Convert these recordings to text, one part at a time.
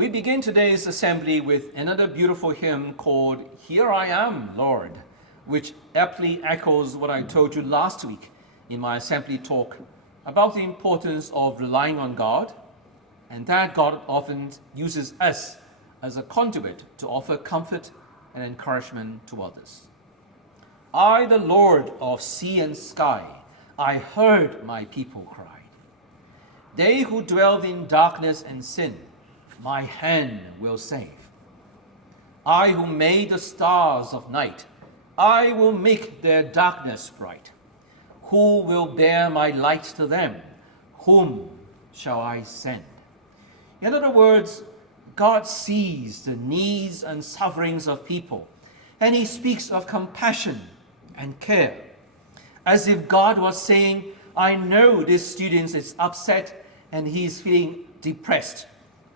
We begin today's assembly with another beautiful hymn called Here I Am, Lord, which aptly echoes what I told you last week in my assembly talk about the importance of relying on God, and that God often uses us as a conduit to offer comfort and encouragement to others. I, the Lord of sea and sky, I heard my people cry. They who dwell in darkness and sin, my hand will save. I who made the stars of night, I will make their darkness bright. Who will bear my light to them? Whom shall I send? In other words, God sees the needs and sufferings of people, and he speaks of compassion and care, as if God was saying, I know this student is upset and he's feeling depressed.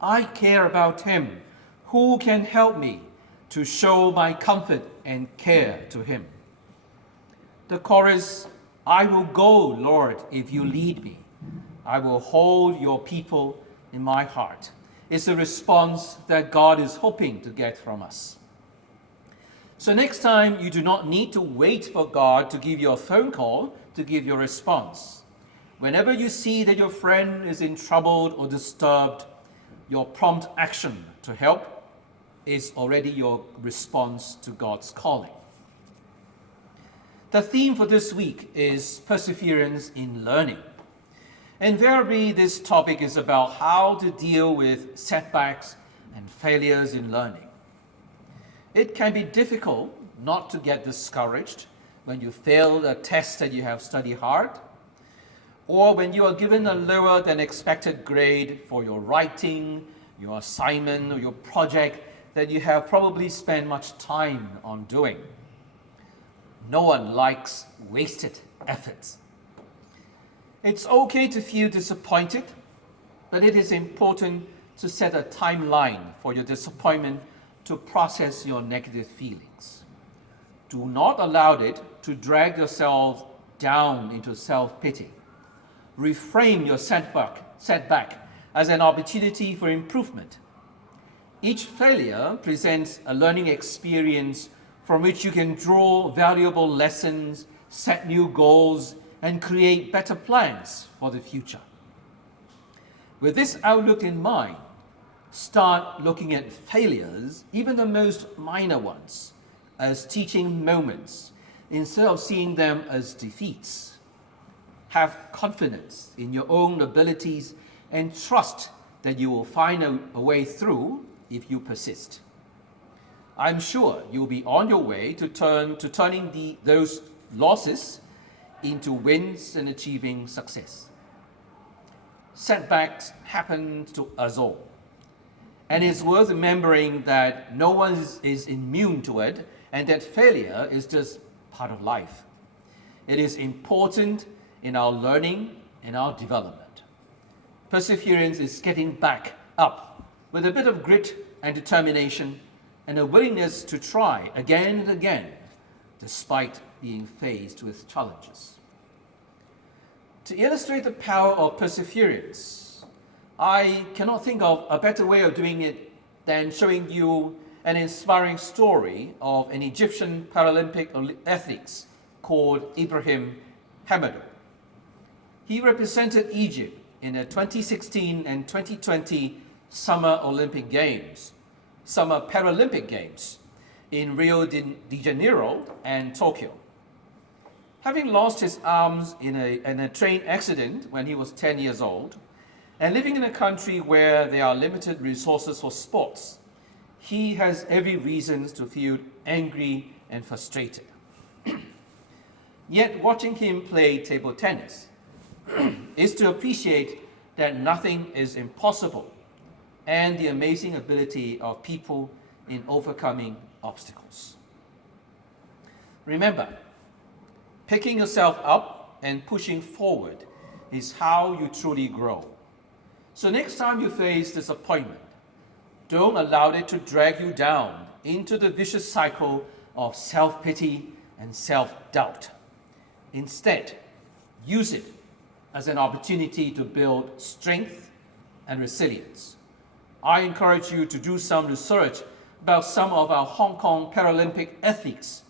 I care about him. Who can help me to show my comfort and care to him? The chorus, I will go, Lord, if you lead me. I will hold your people in my heart, is a response that God is hoping to get from us. So next time, you do not need to wait for God to give you a phone call to give your response. Whenever you see that your friend is in trouble or disturbed, your prompt action to help is already your response to God's calling. The theme for this week is perseverance in learning. Invariably, this topic is about how to deal with setbacks and failures in learning. It can be difficult not to get discouraged when you fail a test that you have studied hard, or when you are given a lower than expected grade for your writing, your assignment, or your project that you have probably spent much time on doing. No one likes wasted efforts. It's okay to feel disappointed, but it is important to set a timeline for your disappointment to process your negative feelings. Do not allow it to drag yourself down into self-pity. Reframe your setback as an opportunity for improvement. Each failure presents a learning experience from which you can draw valuable lessons, set new goals, and create better plans for the future. With this outlook in mind, start looking at failures, even the most minor ones, as teaching moments instead of seeing them as defeats. Have confidence in your own abilities and trust that you will find a way through if you persist. I'm sure you'll be on your way to turning those losses into wins and achieving success. Setbacks happen to us all, and it's worth remembering that no one is immune to it and that failure is just part of life. It is important in our learning and our development. Perseverance is getting back up with a bit of grit and determination and a willingness to try again and again despite being faced with challenges. To illustrate the power of perseverance, I cannot think of a better way of doing it than showing you an inspiring story of an Egyptian Paralympic athlete called Ibrahim Hamato. He represented Egypt in the 2016 and 2020 Summer Paralympic Games in Rio de Janeiro and Tokyo. Having lost his arms in a train accident when he was 10 years old, and living in a country where there are limited resources for sports, he has every reason to feel angry and frustrated. Yet watching him play table tennis is to appreciate that nothing is impossible and the amazing ability of people in overcoming obstacles. Remember, picking yourself up and pushing forward is how you truly grow. So next time you face disappointment, don't allow it to drag you down into the vicious cycle of self-pity and self-doubt. Instead, use it as an opportunity to build strength and resilience. I encourage you to do some research about some of our Hong Kong Paralympic athletes.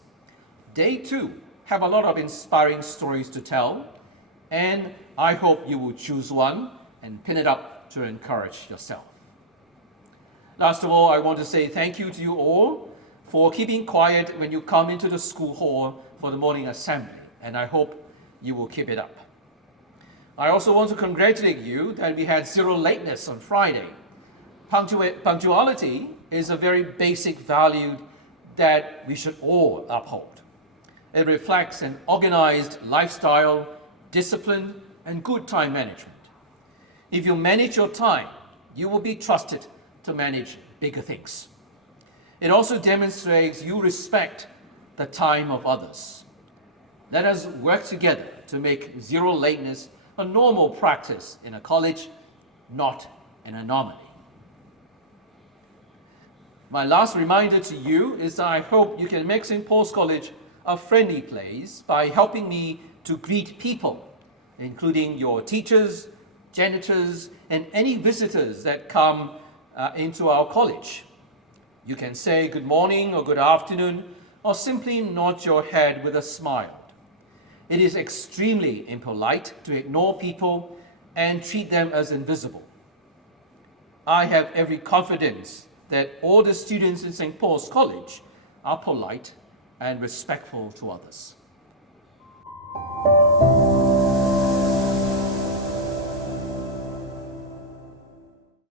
They too have a lot of inspiring stories to tell, and I hope you will choose one and pin it up to encourage yourself. Last of all, I want to say thank you to you all for keeping quiet when you come into the school hall for the morning assembly, and I hope you will keep it up. I also want to congratulate you that we had 0 lateness on Friday. Punctuality is a very basic value that we should all uphold. It reflects an organized lifestyle, discipline, and good time management. If you manage your time, you will be trusted to manage bigger things. It also demonstrates you respect the time of others. Let us work together to make 0 lateness a normal practice in a college, not an anomaly. My last reminder to you is that I hope you can make St. Paul's College a friendly place by helping me to greet people, including your teachers, janitors, and any visitors that come into our college. You can say good morning or good afternoon, or simply nod your head with a smile. It is extremely impolite to ignore people and treat them as invisible. I have every confidence that all the students in St. Paul's College are polite and respectful to others.